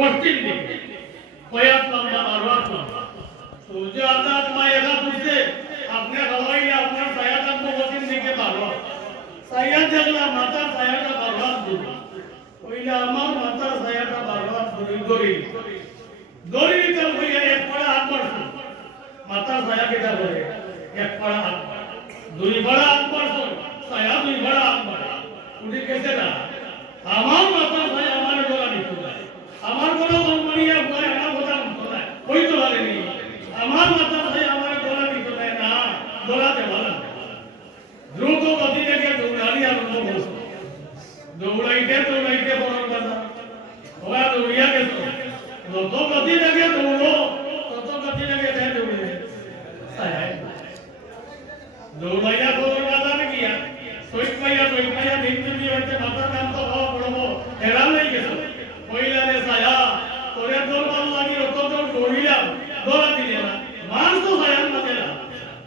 পশ্চিম দিকে কয়াত লম্বা বারোয়াত লম্বা সূর্য আজাদ মা একা বুঝতে আপনার হওয়াইলে আপনার ছায়াটা পশ্চিম দিকে বারোয়াত ছায়া দেখলাম মাথার ছায়াটা বারোয়াত দূর ওইলে আমার মাথার ছায়াটা বারোয়াত দড়ি দড়ি দিতে হইয়া এক পাড়া হাত মারছো মাথার ছায়া কেটা করে এক পাড়া হাত দুই পাড়া হাত মারছো ছায়া দুই পাড়া হাত মারে উঠে গেছে না আমার মাথার ছায়া আমার গলা নিতে যায় আমার গলা মারিয়া হয় আমার কথা মতো না হইতে পারেনি আমার মাথার ছায়া আমার গলা নিতে যায় না গলাতে ভালো দ্রুত গতি থেকে দৌড়ানি আরম্ভ করছো দৌড়াইতে বড় কথা ওরা দৌড়িয়া গেছো যত গতি থেকে দৌড়ো তত গতি থেকে দৌড়ে দৌড়াইয়া বাজারে গিয়া সৈক পাইয়া দিন দিয়ে হচ্ছে মাথার কাম তো হওয়া পড়বো হেরান হয়ে গেছো কইলা রে ছায়া তোরে দৌড় লাগি অত দৌড় দৌড়িলাম দৌড়া দিলে না মানুষ তো ছায়ার মাঝে না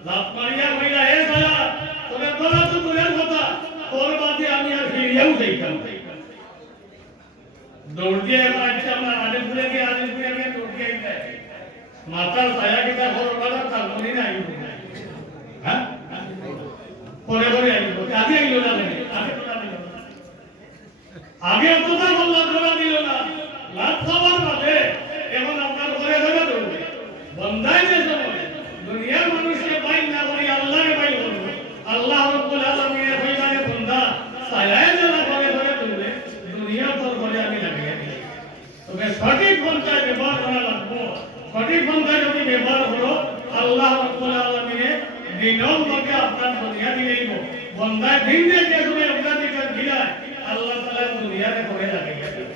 লাভ মারিয়া কইলা হে ছায়া তোরে দৌড়া তো দূরের কথা তোর বাদে আমি আর ফিরিয়াও যাইতাম দৌড় দিয়ে আজকে আমরা আলিপুরে গিয়ে দৌড় দিয়ে মাথার ছায়া কিনা খবর পালা তার মনে নাই হ্যাঁ পরে আইব আগে আইলো না আগে কথা বললাম ধরা দিল না লাভ খাবার বাদে এখন আপনার ঘরে দৌড়বে বন্ধায় যে সময় দুনিয়ার মানুষকে বাইল না করি আল্লাহকে বাইল করবে আল্লাহ রব্বুল আলামিনের কইবারে বন্ধা ছায়ায় যারা ঘরে দৌড়বে দুনিয়া তোর ঘরে আমি লাগিয়ে দিই তবে সঠিক পন্থায় ব্যবহার করা লাগবো সঠিক পন্থায় যদি ব্যবহার করো আল্লাহ রব্বুল আলামিনের দিনও মধ্যে আপনার দুনিয়া দিয়ে দিব বন্ধায় দিন দিয়ে শুনে আপনার দিকে দিলায় আল্লাহ তাআলা দুনিয়াতে ঘরে লাগিয়ে দিবে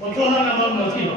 কত হার আমার নসিব